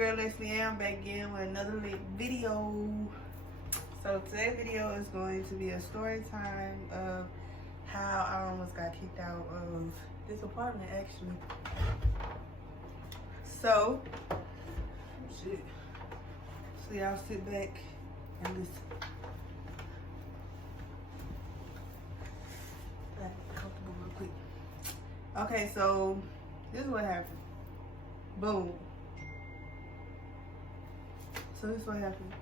girl Leslie. I'm back again with another video. So today's video is going to be a story time of how I almost got kicked out of this apartment actually. So y'all sit back and listen. Get comfortable real quick. Okay, so this is what happened. Boom. So this is what happened.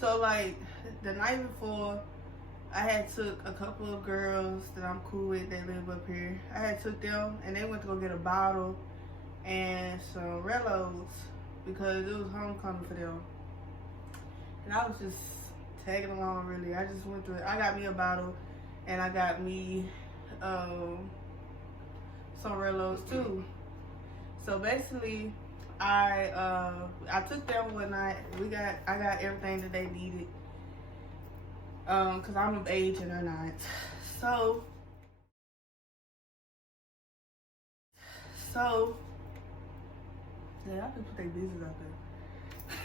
So like the night before, I had took a couple of girls that I'm cool with that live up here. I had took them and they went to go get a bottle and some Rellos because it was homecoming for them. And I was just tagging along really. I just went through it. I got me a bottle and I got me some Rellos too. So basically I took them one night. I got everything that they needed. Cause I'm of age and they're not. So yeah, I just put their business out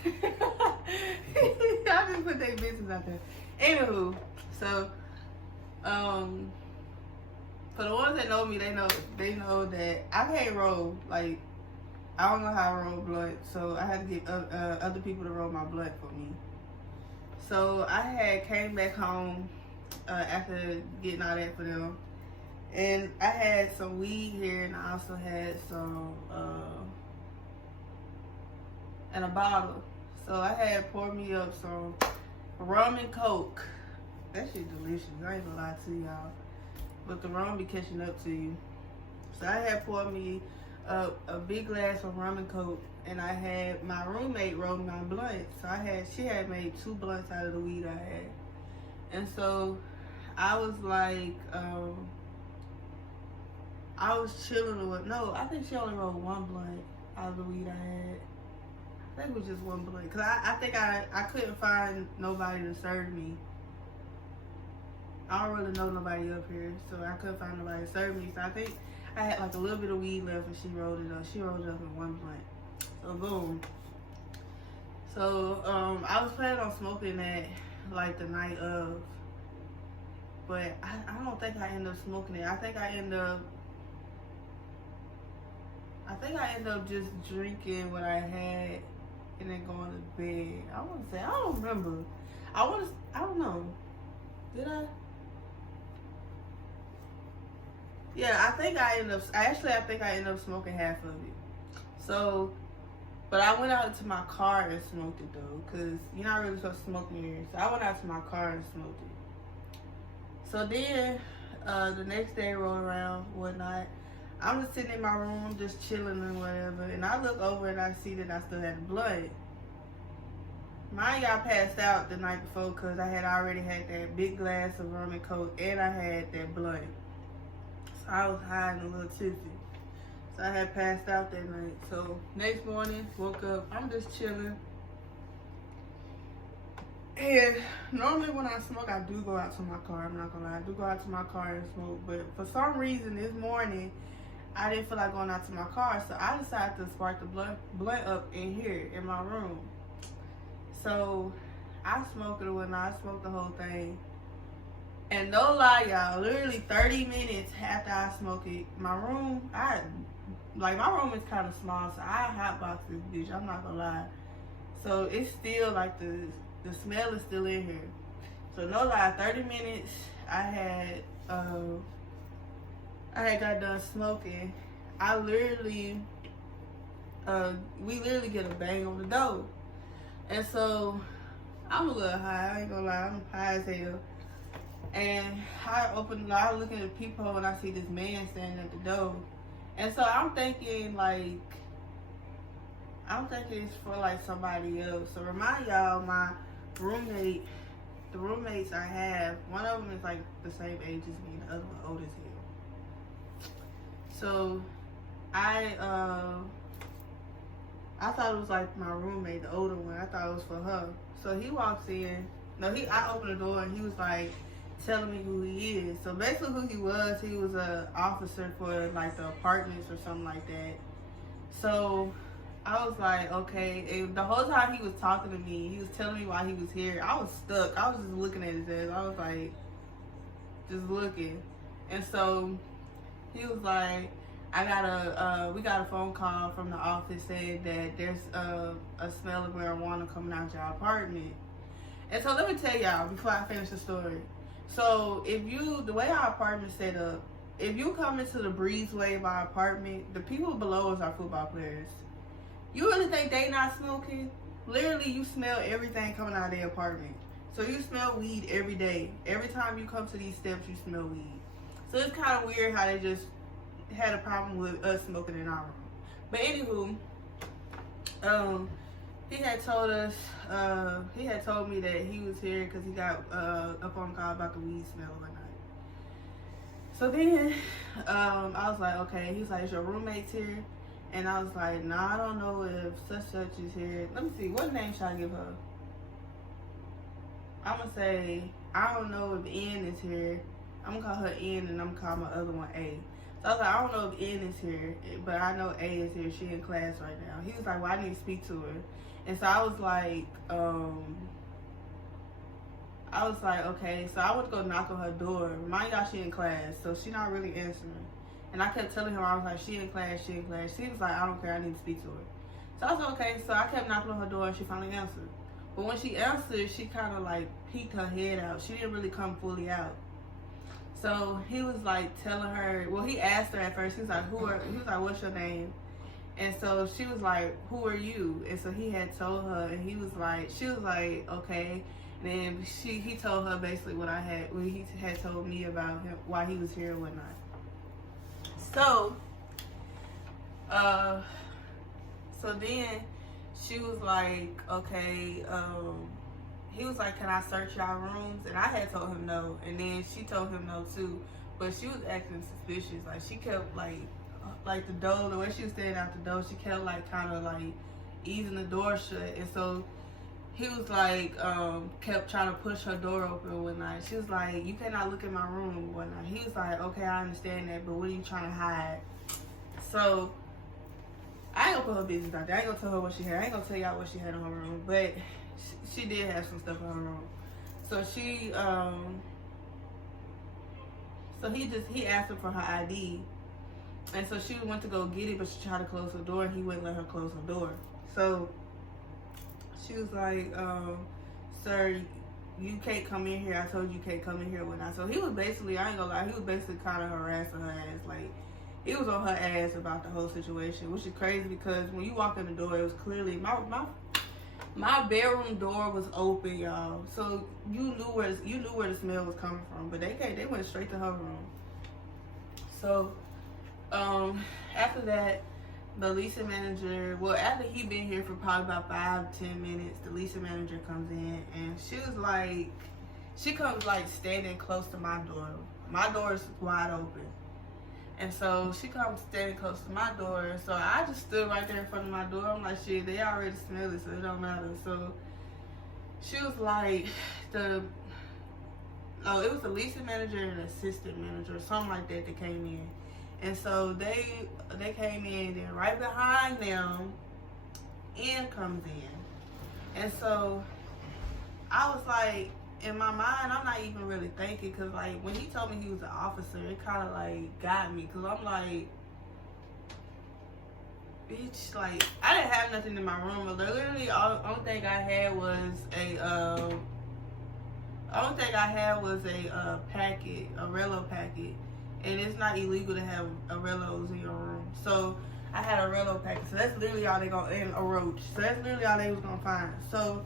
there. I just put their business out there. Anywho, so for the ones that know me, they know that I can't roll. Like, I don't know how I roll blunt, so I had to get other people to roll my blunt for me. So I had came back home after getting all that for them, and I had some weed here, and I also had some and a bottle. So I had poured me up some rum and coke. That shit delicious. I ain't gonna lie to y'all, but the rum be catching up to you. So I had poured me a big glass of rum and coke, and I had my roommate roll my blunt. So she had made 2 blunts out of the weed I had, and so I was like, I was chilling with. No, I think she only rolled 1 blunt out of the weed I had. I think it was just 1 blunt, cause I think I couldn't find nobody to serve me. I don't really know nobody up here, so I couldn't find nobody to serve me. So I think I had like a little bit of weed left and she rolled it up. She rolled it up in 1 blunt. So boom. So I was planning on smoking that like the night of, but I don't think I ended up smoking it. I think I ended up just drinking what I had and then going to bed. I want to say, I don't remember. I don't know. Did I? Yeah, I think I ended up smoking half of it. So, but I went out to my car and smoked it though, cause you're not really supposed to smoke in here. So I went out to my car and smoked it. So then, the next day rolled around, whatnot. I'm just sitting in my room, just chilling and whatever, and I look over and I see that I still had blood. Mine got passed out the night before because I had already had that big glass of rum and coke and I had that blood. So I was high and a little tipsy. So I had passed out that night. So next morning, woke up, I'm just chilling. And normally when I smoke, I do go out to my car. I'm not gonna lie, I do go out to my car and smoke. But for some reason this morning, I didn't feel like going out to my car. So I decided to spark the blunt up in here in my room. So I smoked it or whatnot. I smoked the whole thing. And no lie, y'all, literally 30 minutes after I smoked it, my room, my room is kind of small, so I hotbox this bitch, I'm not gonna lie. So it's still like the smell is still in here. So no lie, 30 minutes I had got done smoking. We literally get a bang on the door. And so I'm a little high, I ain't gonna lie, I'm high as hell. And I look in the peephole and I see this man standing at the door. And so I'm thinking it's for like somebody else. So remind y'all, my roommate, the roommates I have, one of them is like the same age as me and the other one old as hell. So I thought it was like my roommate, the older one. I thought it was for her. So he walks in. I opened the door and he was like, telling me who he is. So basically who he was a officer for like the apartments or something like that. So I was like, okay. And the whole time he was talking to me, he was telling me why he was here. I was stuck. I was just looking at his ass. I was like, just looking. And so he was like, we got a phone call from the office saying that there's a smell of marijuana coming out your apartment. And so let me tell y'all before I finish the story. So the way our apartment's set up, if you come into the breezeway of our apartment, the people below us are football players. You really think they not smoking? Literally, you smell everything coming out of their apartment. So you smell weed every day. Every time you come to these steps, you smell weed. So it's kind of weird how they just had a problem with us smoking in our room. But anywho, he had told us, he had told me that he was here because he got a phone call about the weed smell one night. So then, I was like, okay. He was like, is your roommate's here? And I was like, nah, I don't know if such is here. Let me see, what name should I give her? I'm gonna say, I don't know if N is here. I'm gonna call her N and I'm gonna call my other one A. So I was like, I don't know if N is here, but I know A is here. She in class right now. He was like, well, I need to speak to her. And so I was like, okay. So I went to go knock on her door. Remind y'all she in class, so she not really answering. And I kept telling her, I was like, she in class, she in class. She was like, I don't care, I need to speak to her. So I was like, okay. So I kept knocking on her door and she finally answered. But when she answered, she kind of like peeked her head out. She didn't really come fully out. So he was like telling her, well, he asked her at first, he was like, what's your name? And so she was like, who are you? And so he had told her, and she was like, okay. And then he told her basically what he had told me about him, why he was here and whatnot. So, so then she was like, okay, he was like, can I search y'all rooms? And I had told him no. And then she told him no too. But she was acting suspicious. Like she kept like the door, the way she was standing out the door, she kept like kind of like easing the door shut. And so he was like, kept trying to push her door open and whatnot. She was like, you cannot look in my room and whatnot. He was like, okay, I understand that, but what are you trying to hide? So I ain't gonna put her business out there. I ain't gonna tell her what she had. I ain't gonna tell y'all what she had in her room, but she did have some stuff in her room. So so he asked her for her ID. And so she went to go get it, but she tried to close the door and he wouldn't let her close the door. So she was like, sir, you can't come in here. I told you can't come in here when So he was basically, I ain't gonna lie, he was basically kind of harassing her ass. Like, he was on her ass about the whole situation, which is crazy because when you walk in the door, it was clearly, my bedroom door was open, y'all. So you knew where the smell was coming from, but they went straight to her room. So, after that, the leasing manager, well, after he been here for probably about 5-10 minutes, the leasing manager comes in and she comes like standing close to my door. My door is wide open. And so she comes standing close to my door. So I just stood right there in front of my door. I'm like, shit, they already smell it, so it don't matter. So she was like, it was the leasing manager and assistant manager or something like that came in. And so they came in, and right behind them, N comes in. And so I was like, in my mind, I'm not even really thinking, because like when he told me he was an officer, it kind of like got me, because I'm like, bitch, like I didn't have nothing in my room. Literally, only thing I had was a packet, a Rello packet. And it's not illegal to have Rellos in your room. So I had a Rello packet. So that's literally all and a roach. So that's literally all they was gonna find. So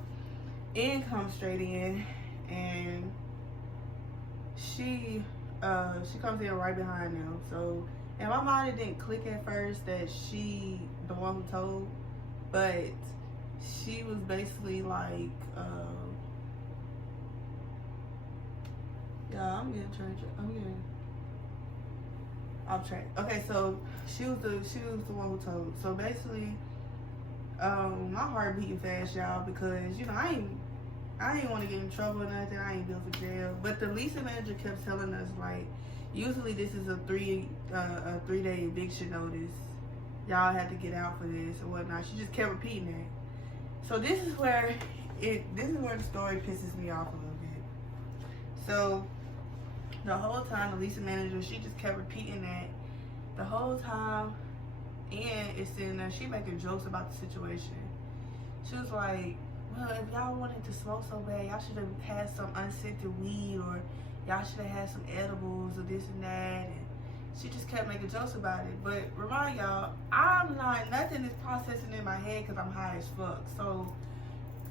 N comes straight in and she comes in right behind them. So in my mind it didn't click at first that she the one who told, but she was basically like I'm getting off track. Okay, so she was the one who told. So basically, my heart beating fast, y'all, because you know I ain't want to get in trouble or nothing. I ain't built for jail. But the leasing manager kept telling us like, usually this is a 3-day eviction notice, y'all had to get out for this or whatnot. She just kept repeating it. So this is where the story pisses me off a little bit. So the whole time the leasing manager, she just kept repeating that the whole time, and it's sitting there, she making jokes about the situation. She was like, well, if y'all wanted to smoke so bad, y'all should have had some unscented weed, or y'all should have had some edibles, or this and that. And she just kept making jokes about it. But remind y'all, nothing is processing in my head because I'm high as fuck. So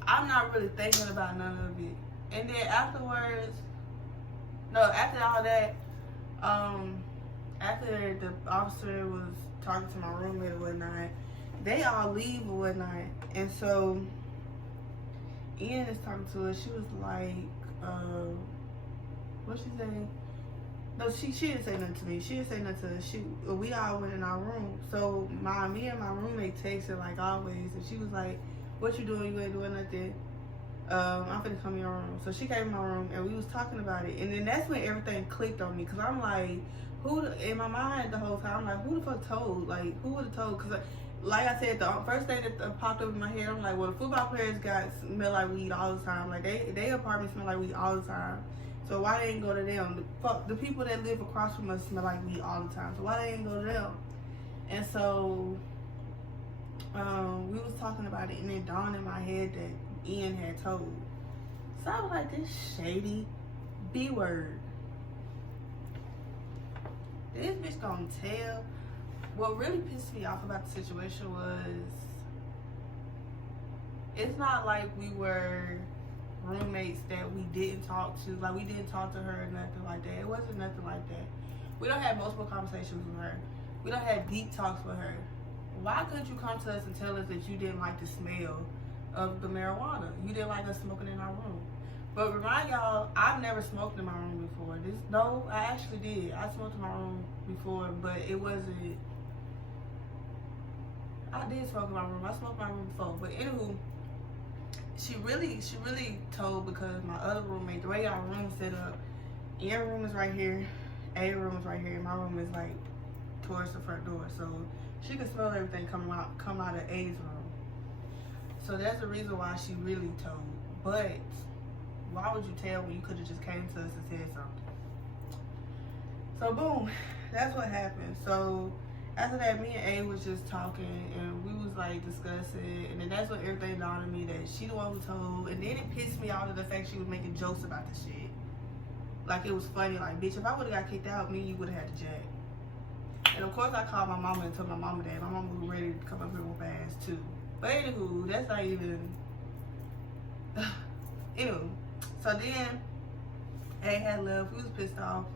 I'm not really thinking about none of it. And then after all that, after the officer was talking to my roommate or whatnot, they all leave or whatnot. And so Ian is talking to her. She was like, what she saying? No, she didn't say nothing to me. She didn't say nothing to her. We all went in our room. So me and my roommate texted like always, and she was like, what you doing? You ain't doing nothing. I'm finna come in your room. So she came in my room and we was talking about it. And then that's when everything clicked on me. Cause I'm like, in my mind the whole time, I'm like, who the fuck told? Like, who would have told? Cause like I said, the first thing that popped up in my head, I'm like, well, the football players smell like weed all the time. Like they apartments smell like weed all the time. So why they didn't go to them? The people that live across from us smell like weed all the time. So why they didn't go to them? And so we was talking about it, and it dawned in my head that Ian had told. So I was like, this shady B word. This bitch gonna tell. What really pissed me off about the situation was, it's not like we were roommates that we didn't talk to. Like, we didn't talk to her or nothing like that. It wasn't nothing like that. We don't have multiple conversations with her. We don't have deep talks with her. Why couldn't you come to us and tell us that you didn't like the smell of the marijuana? You didn't like us smoking in our room. But remind y'all, I've never smoked in my room before. No, I actually did. I smoked in my room before, but it wasn't. I did smoke in my room. I smoked in my room before. But anywho, she really told, because my other roommate, the way our room set up, your room is right here, A room is right here, and my room is like towards the front door. So she could smell everything come out of A's room. So that's the reason why she really told. But why would you tell when you could have just came to us and said something? So boom, that's what happened. So after that, me and A was just talking, and we was like discussing, and then that's when everything dawned on me that she the one who told. And then it pissed me off to the fact she was making jokes about the shit. Like, it was funny. Like, bitch, if I would have got kicked out, me and you would have had to jack. And of course I called my mama and told my mama that. My mama was ready to come up here with fast too. But anywho, that's not even anywho. So then A had left. We was pissed off.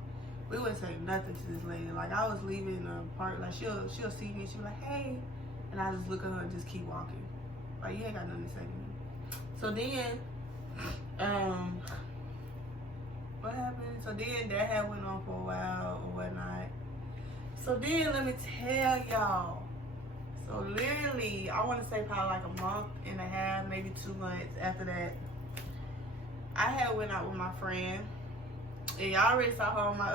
We wouldn't say nothing to this lady. Like, I was leaving the park, like she'll see me, she'll be like, hey, and I just look at her and just keep walking. Like, you ain't got nothing to say to me. So then, what happened? So then that had went on for a while or whatnot. So then let me tell y'all. So literally, I want to say probably like a month and a half, maybe 2 months after that, I had went out with my friend. And y'all already saw her on my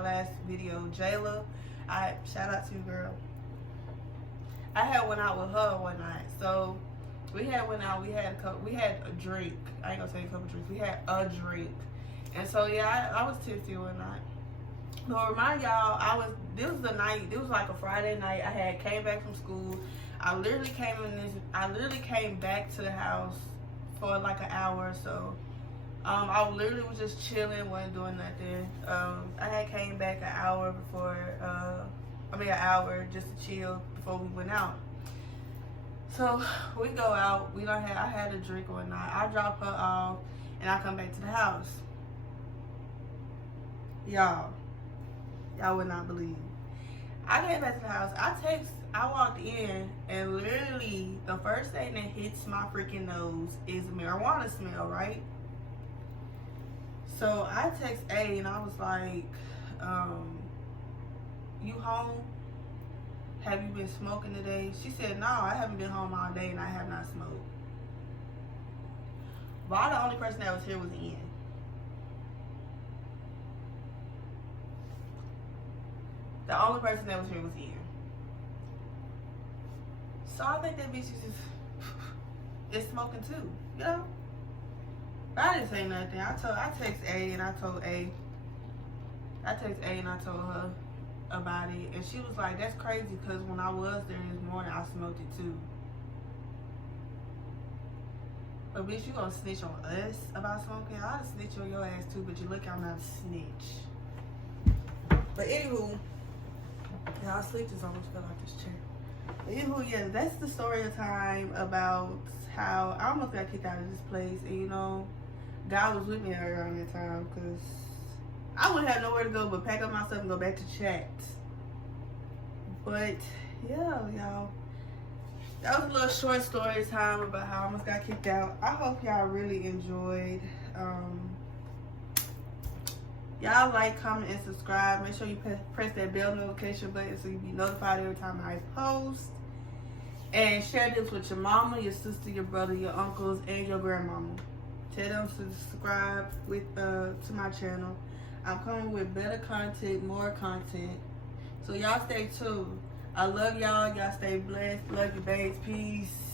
last video, Jayla. Shout out to you, girl. I had went out with her one night. So we had went out, we had a drink. I ain't gonna say a couple drinks, we had a drink. And so yeah, I was tipsy one night. But remind y'all, this was like a Friday night. I had came back from school. I literally came back to the house for like an hour or so. I literally was just chilling, wasn't doing nothing. I had came back an hour just to chill before we went out. So we go out. I had a drink one night. I drop her off, and I come back to the house. Y'all would not believe. I came back to the house. I walked in, and literally the first thing that hits my freaking nose is marijuana smell, right? So I text A, and I was like, you home? Have you been smoking today? She said, no, I haven't been home all day and I have not smoked. Why the only person that was here was Ian? The only person that was here was Ian. So I think that bitch is smoking too, you know? But I didn't say nothing. I text A and I told A. I text A and I told her about it. And she was like, that's crazy because when I was there this morning, I smoked it too. But bitch, you gonna snitch on us about smoking? I'll snitch on your ass too, but you look, I'm not a snitch. But anywho, y'all sleep just almost fell out this chair. But anywho, yeah, that's the story of time about how I almost got kicked out of this place. And you know, God was with me around that time because I wouldn't have nowhere to go but pack up my stuff and go back to chat. But yeah, y'all. That was a little short story time about how I almost got kicked out. I hope y'all really enjoyed. Y'all like, comment, and subscribe. Make sure you press that bell notification button so you be notified every time I post. And share this with your mama, your sister, your brother, your uncles, and your grandmama. Tell them to subscribe to my channel. I'm coming with better content, more content. So y'all stay tuned. I love y'all. Y'all stay blessed. Love you, babes. Peace.